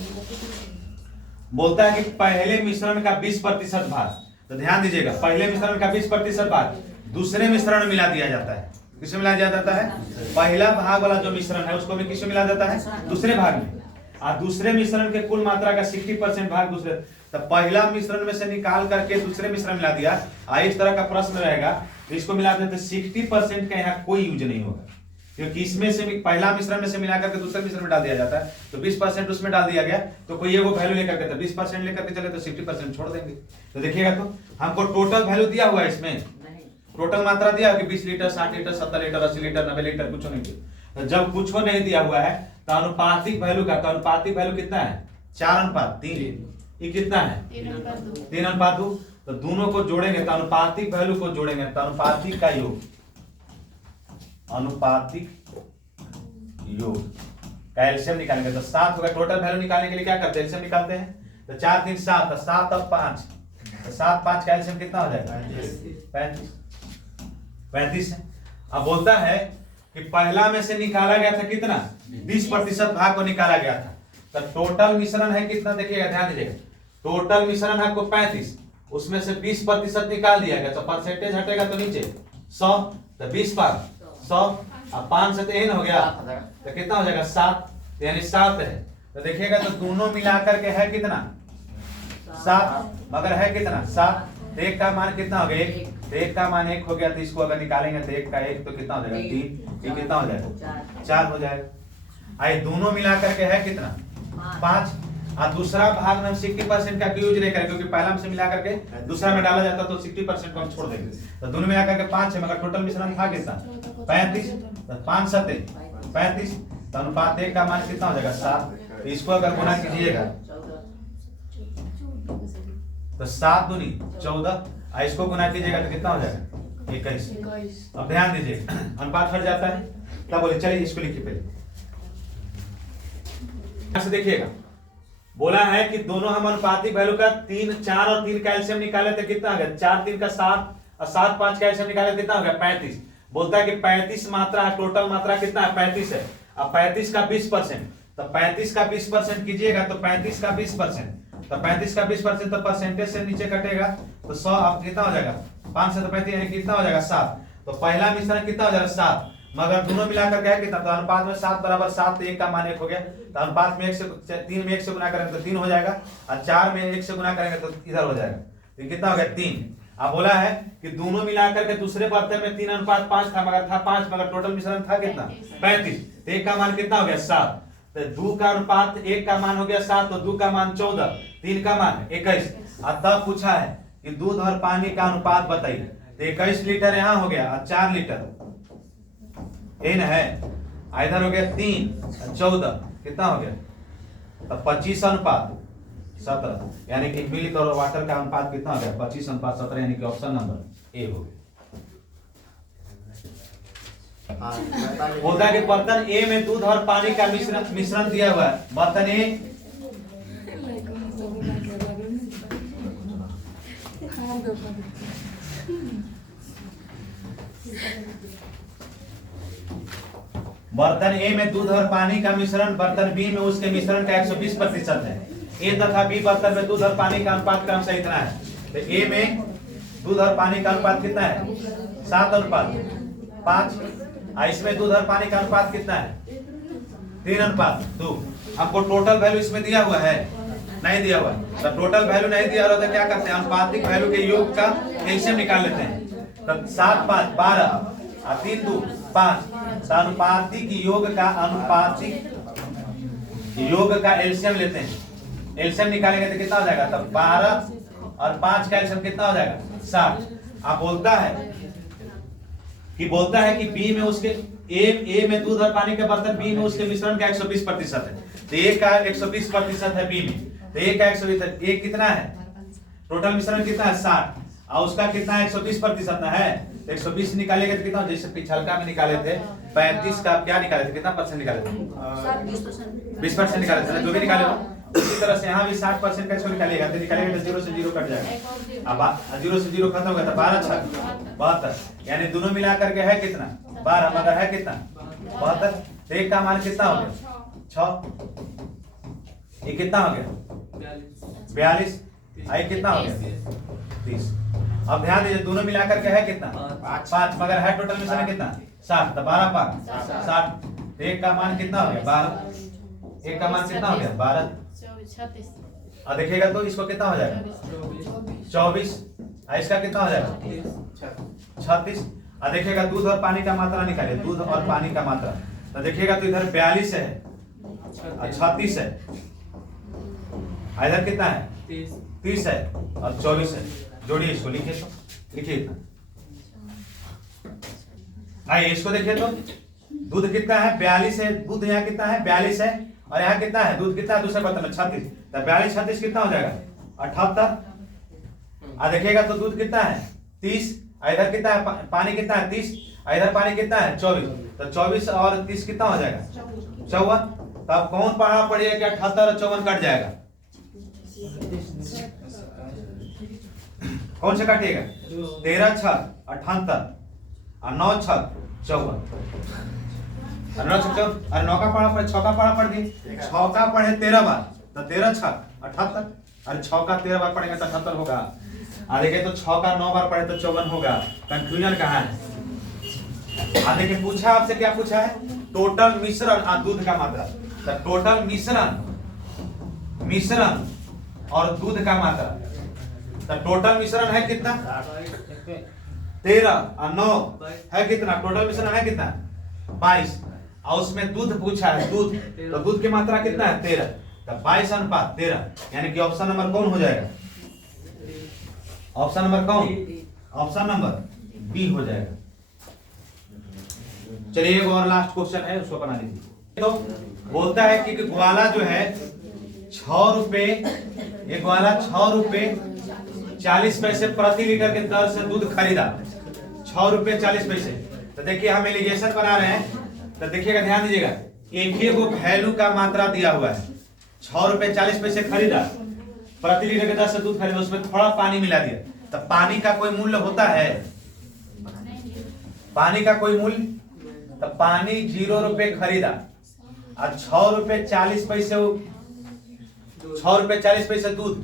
बोलता है कि पहले मिश्रण का 20% भाग। तो ध्यान दीजिएगा, पहले मिश्रण का 20% भाग दूसरे मिश्रण में मिला दिया जाता है। किसमें मिलाया जाता है? पहला भाग वाला जो मिश्रण है उसको भी किसमें मिलाया जाता है? दूसरे भाग में। और दूसरे मिश्रण के कुल मात्रा का 60% भाग दूसरे, तो पहला मिश्रण में से निकाल करके दूसरे मिश्रण मिला दिया। इस तरह का प्रश्न रहेगा तो इसको मिला देते 60% का यहाँ कोई यूज नहीं होगा, क्योंकि इसमें से पहला मिश्रण में से मिला करके दूसरे मिश्रण में डाल दिया जाता है, तो 20% उसमें डाल दिया गया, तो कोई एगो वैल्यू लेकर के 20% लेकर के चले तो 60% छोड़ देंगे। तो देखिएगा तो हमको टोटल वैल्यू दिया हुआ है, इसमें टोटल मात्रा दिया कि 20 litre 60 litre 70 litre 80 litre 90 litre कुछ नहीं दिया। तो जब कुछ नहीं दिया हुआ है तो अनुपातिक वैल्यू का, तो अनुपातिक वैल्यू कितना है? 4:3। ये कितना है? 3:2। तो दोनों को जोड़ेंगे तो अनुपातिक वैल्यू को जोड़ेंगे तो अनुपातिक का योग, अनुपातिक योग का एलसीएम निकालेंगे तो 7 होगा। टोटल वैल्यू निकालने के लिए क्या करते हैं? एलसीएम निकालते हैं। तो 4 3 7, 7 अब 5, तो 7 5 का एलसीएम कितना हो जाएगा? 35 है। अब बोलता है कि पहला में से निकाला गया था कितना? 20% भाग को निकाला गया था। तो टोटल मिश्रण है कितना? देखिएगा, ध्यान दीजिएगा। टोटल मिश्रण है आपको 35, उसमें से 20% निकाल दिया गया, तो परसेंटेज हटेगा तो नीचे 100, तो 20 पर 100, अब 5 से 3 हो गया, तो कितना हो जाएगा? 7, यानी 7 है। तो देखिएगा तो दोनों मिलाकर के है कितना? 7, मगर है कितना? 7। तो 1 का मान कितना हो गया? 1। तो 1 का मान 1 हो गया, तो इसको अगर निकालेंगे तो 1 का 1 तो कितना हो जाएगा? 3। ये कितना हो जाएगा? 4 हो जाएगा। आई दोनों मिलाकर के है कितना? 5। और दूसरा भाग में 60% का यूज नहीं करें, क्योंकि पहला में से मिला करके दूसरा में डाला जाता तो 60% को हम छोड़ देंगे। तो दोनों मिला करके 5 है, मगर टोटल मिश्रण था कितना? 35। तो 5 7 35, तो अनुपात 1 का मान कितना हो जाएगा? 7। इसको अगर गुना कीजिएगा तो 7 दूनी 14, और इसको गुना कीजिएगा तो कितना हो जाएगा? 21। अब ध्यान दीजिए, अनुपात हट जाता है। तब बोले चलिए इसको लिखिए पहले, ऐसे देखिएगा। बोला है कि दोनों हम अनुपातिक वैल्यू का 3 4 और 3 का एलसीएम निकाले तो कितना आ गया? 4 3 का 7 और 7 5 का एलसीएम निकाले कितना हो गया? 35। बोलता है कि 35 मात्रा है, टोटल मात्रा कितना है? 35 है। अब 35 का 20%, तो 35 का 20% कीजिएगा तो 35 का 20%, तो 35 का 20% तो परसेंटेज से नीचे कटेगा तो 100, अब कितना हो जाएगा? 5 से 35 यानी कितना हो जाएगा? 7। तो पहला मिश्रण कितना हो जाएगा? 7, मगर दोनों मिलाकर क्या कितना? तो अनुपात में 7 बराबर 7, तो 1 का मान 1 हो गया। तो अनुपात में 1 से 3 में 1 से गुना करेंगे तो 3 हो जाएगा, और 4 में 1 से गुना करेंगे तो इधर हो जाएगा, तो कितना हो गया? 3। अब बोला है कि दोनों मिलाकर के दूसरे बर्तन में 3:5 था, मगर था 5, मगर टोटल मिश्रण था कितना? 35। तो 1 का मान कितना हो गया? 7। तो 2 का अनुपात 1 का मान हो गया 7, तो 2 का मान 14, 3 का मान 21। और तब पूछा है कि दूध और पानी का अनुपात बताइए। तो 21 लीटर यहाँ हो गया और 4 लीटर n है, इधर हो गया 3 14, कितना हो गया? तो 25:17, यानी कि मिल्क और वाटर का अनुपात कितना हो गया? 25:17, यानी कि ऑप्शन नंबर ए हो गया। बोलता है कि बर्तन ए में दूध और पानी का मिश्रण दिया हुआ है। बर्तन ए बर्तन ए में दूध और पानी का मिश्रण बर्तन बी में उसके मिश्रण का 120% है। ए तथा बी बर्तन में दूध और पानी का अनुपात क्रमशः इतना है। तो ए में दूध और पानी का अनुपात कितना है? 7:5। इसमें दूध और पानी का अनुपात कितना है? 3:2। हमको टोटल वैल्यू इसमें दिया हुआ है? नहीं दिया हुआ। तो टोटल वैल्यू नहीं दिया हुआ तो क्या करते हैं? अनुपातिक वैल्यू के योग का एलसीएम निकाल लेते हैं। तो 7 5 12 और 3 2 5, तो अनुपातिक योग का एलसीएम लेते हैं। एलसीएम निकालेंगे तो कितना हो जाएगा? तब 12 और 5 का एलसीएम कितना हो जाएगा? 7। अब बोलता है कि बी में उसके ए में दूध और पानी के बर्तन बी में उसके मिश्रण का 120% है। तो ए का 120% है बी में, तो ए का 120 है। ए कितना है? टोटल मिश्रण कितना है? 60, और उसका कितना है? 120% ना है। तो 120 निकालेगा तो कितना? जैसे पिछलका में निकाले थे 35 का क्या निकाले थे? कितना परसेंट निकाले थे? 20% निकाले थे, जो भी निकाले हो। उसी तरह से यहाँ भी 60% का इसको निकालेगा, तो निकालेगा तो 0 से 0 कट जाएगा। अब 0 से 0 खत्म हो गया तो 12 6 72, यानी दोनों मिलाकर के है कितना? 12, मगर है कितना? 72। तो 1 का मान कितना हो गया? 6। ये कितना हो गया? 42। आई कितना हो गया? 30। अब ध्यान दीजिए, दोनों मिलाकर के है कितना? 5, मगर है टोटल मिश्रण कितना? 60, तो 12 पाक 60। एक का मान कितना हो गया 12, एक का मान कितना हो गया 12। 36। और देखिएगा तो इसको कितना हो जाएगा 24, और इसका कितना हो जाएगा 36। और देखिएगा दूध और पानी का मात्रा निकालिए, दूध और पानी का मात्रा। तो देखिएगा तो इधर 42 है और 36 है, इधर कितना है 30 है और 24 है। जोड़िए इसको, लिखिए तो, लिखिए इतना। आइए इसको देखिए तो, दूध कितना है 42 है, दूध यहाँ कितना है 42 है, और यहाँ कितना है दूध कितना है दूसरे बर्तन में 36, तो 42 36 कितना हो जाएगा 78। और देखिएगा तो दूध कितना है 30, इधर कितना है पानी कितना है 30, इधर पानी कितना है 24, तो 24 और 30 कितना हो जाएगा 54। तो अब कौन पढ़ा पड़िएगा कि 78 और 54 कट जाएगा, कौन से काटिएगा 13 6 78 और 9 6 54। अरे 9 का पढ़ा पड़े 6 का पढ़ा पड़ दी, 6 का पढ़े 13 बार तो 13 6 78। अरे 6 का 13 बार पढ़ेगा तो 78 होगा। आ देखिए तो 6 का 9 बार पढ़े तो 54 होगा। कंफ्यूजन कहाँ है। आ देखिए पूछा आपसे, क्या पूछा है टोटल मिश्रण दूध का मात्रा। तो टोटल मिश्रण और दूध का मात्रा, तो टोटल मिश्रण है कितना 13 और 9 है कितना, टोटल मिश्रण है कितना 22, और उसमें दूध पूछा है दूध, तो दूध की मात्रा कितना है 13, तो 22 अनुपात 13, यानी कि ऑप्शन नंबर कौन हो जाएगा, ऑप्शन नंबर कौन, ऑप्शन नंबर बी हो जाएगा। चलिए एक और लास्ट क्वेश्चन है उसको बना लीजिए। तो बोलता है कि ग्वाला जो है 6 रुपए, एक ग्वाला 6 रुपए 40 पैसे प्रति लीटर के दर से दूध खरीदा, 6 रुपए 40 पैसे। तो देखिए हम एलिगेशन बना रहे हैं, तो देखिएगा ध्यान दीजिएगा, एक ही वो वैल्यू का मात्रा दिया हुआ है, 6 रुपए 40 पैसे खरीदा, प्रति लीटर के दर से दूध खरीदा, उसमें थोड़ा पानी मिला दिया, तो पानी का कोई मूल्य होता है, पानी का कोई मूल्य, तो पानी 0 रुपए खरीदा और 6 रुपए 40 पैसे, 6 रुपए 40 पैसे दूध,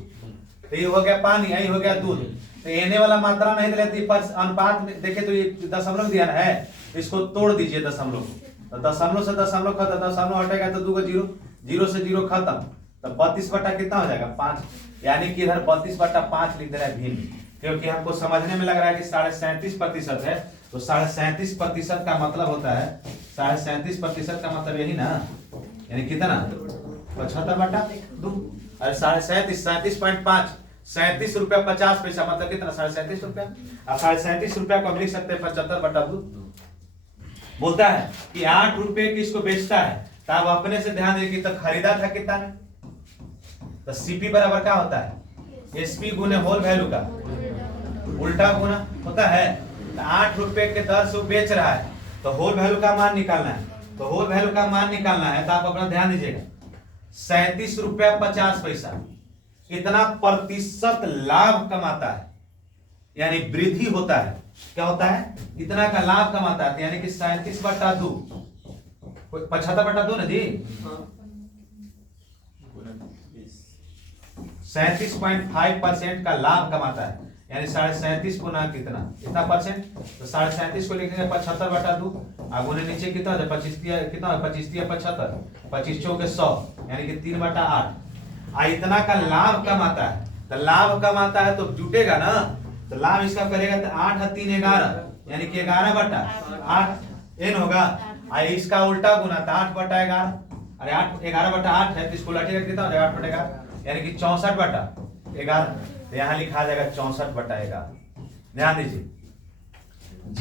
तो ये हो गया पानी, यही हो गया दूध। तो एने वाला मात्रा नहीं लेती, पर अनुपात में देखे तो ये दशमलव दिया है, तो इसको तोड़ दीजिए दशमलव, तो दशमलव से दशमलव खत्म, दशमलव हटेगा तो 2 को 0, 0 से 0 खत्म, तो 32 बटा कितना हो जाएगा 5, यानी कि इधर 32 बटा 5 लिख दे रहा है भिन्न, क्योंकि हमको समझने में लग रहा है कि 37.5% है, तो 37.5% का मतलब होता है 37.5% का मतलब यही ना, यानी कितना 75 बटा 2, अरे 37.5 37.5 37 रुपया 50 पैसा, मतलब कितना 37.5 रुपया। अब 37.5 रुपया को हम लिख सकते हैं 75 बटा 2। बोलता है कि 8 रुपए की इसको बेचता है, तो आप अपने से ध्यान दें कि तो खरीदा था कितना है, तो सीपी बराबर क्या होता है एसपी गुने होल वैल्यू का उल्टा गुना होता है। तो 8 रुपए के दर से बेच रहा है, तो होल वैल्यू का मान निकालना है, तो होल वैल्यू का मान निकालना है, तो आप अपना ध्यान दीजिएगा 37 रुपया 50 पैसा इतना प्रतिशत लाभ कमाता है, यानी वृद्धि होता है, क्या होता है इतना का लाभ कमाता है, यानी कि 37 बटा 2 75 बटा 2 ना जी 37.5% का लाभ कमाता है, यानी 37.5 गुना कितना इतना परसेंट, तो 37.5 को लिखेंगे 75 बटा 2, आगुने नीचे कितना हो जाए 25 कितना 25 75 25 चौके 100, यानी कि 3 बटा 8। इतना का लाभ कमाता है, तो लाभ कमाता है तो जुटेगा ना, तो लाभ इसका करेगा तो 8 और 3 11, यानी कि 11 बटा 8 एन होगा, इसका उल्टा गुना तो 8 बटा 11, अरे 8 11 बटा 8 है, तो इसको उलटेगा कितना हो जाएगा 8 बटा 11, यानी कि 64 बटा 11, तो यहाँ लिखा जाएगा 64 बटा 11। ध्यान दीजिए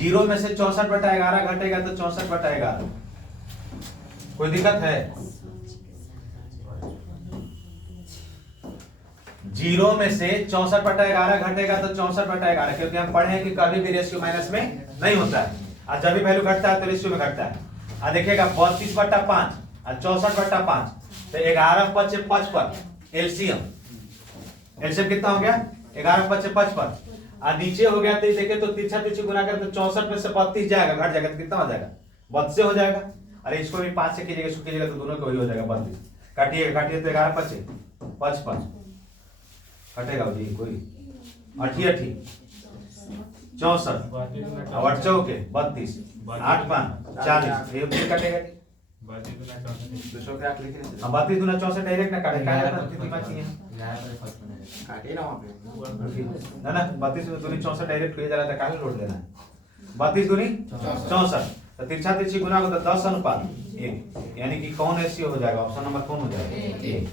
0 में से 64 बटा 11 घटेगा तो 64 बटा 11, कोई दिक्कत है 0 में से 64 बटा 11 घटेगा तो 64 बटा 11, क्योंकि हम पढ़े हैं कि कभी भी रेशियो माइनस में नहीं होता है, और जब भी वैल्यू घटता है तो रेशियो में घटता है। देखिएगा 32 बटा 5 और 64 बटा 5, तो 11 5 55 एलसीएम कितना हो गया 11 5 55, और नीचे हो गया तो देखिए तो तिरछा तिरछी गुना कर तो 64 में से 32 जाएगा, घट जाएगा तो कितना हो जाएगा 32 से हो जाएगा। अरे इसको भी 5 से कीजिएगा, इसको कीजिएगा तो दोनों को वही हो जाएगा 32, काटिए तो 11 5 55 हटेगा जी, कोई 88 64 और 8 चौके 32 8 5 40 ये भी कटेगा नहीं। 200 के 8 लिखे नहीं अब 32 गुना 64 डायरेक्ट ना काटे काहे पर कितनी बाकी है काटे ना वहाँ पे ना ना 32 दूनी 64 डायरेक्ट हो जा रहा था काहे लोड देना है 32 दूनी 64 तो तिरछा तिरछी गुना को तो 10 अनुपात 1 यानी कि कौन रेशियो हो जाएगा ऑप्शन नंबर कौन हो जाएगा ए।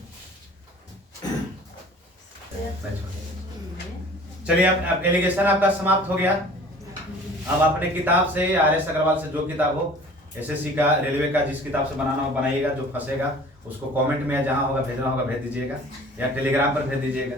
चलिए अब एलिगेशन आपका समाप्त हो गया। अब अपने किताब से आर.एस. अग्रवाल से जो किताब हो एसएससी का रेलवे का जिस किताब से बनाना हो बनाइएगा, जो फंसेगा उसको कमेंट में जहां होगा भेजना होगा भेज दीजिएगा या टेलीग्राम पर भेज दीजिएगा।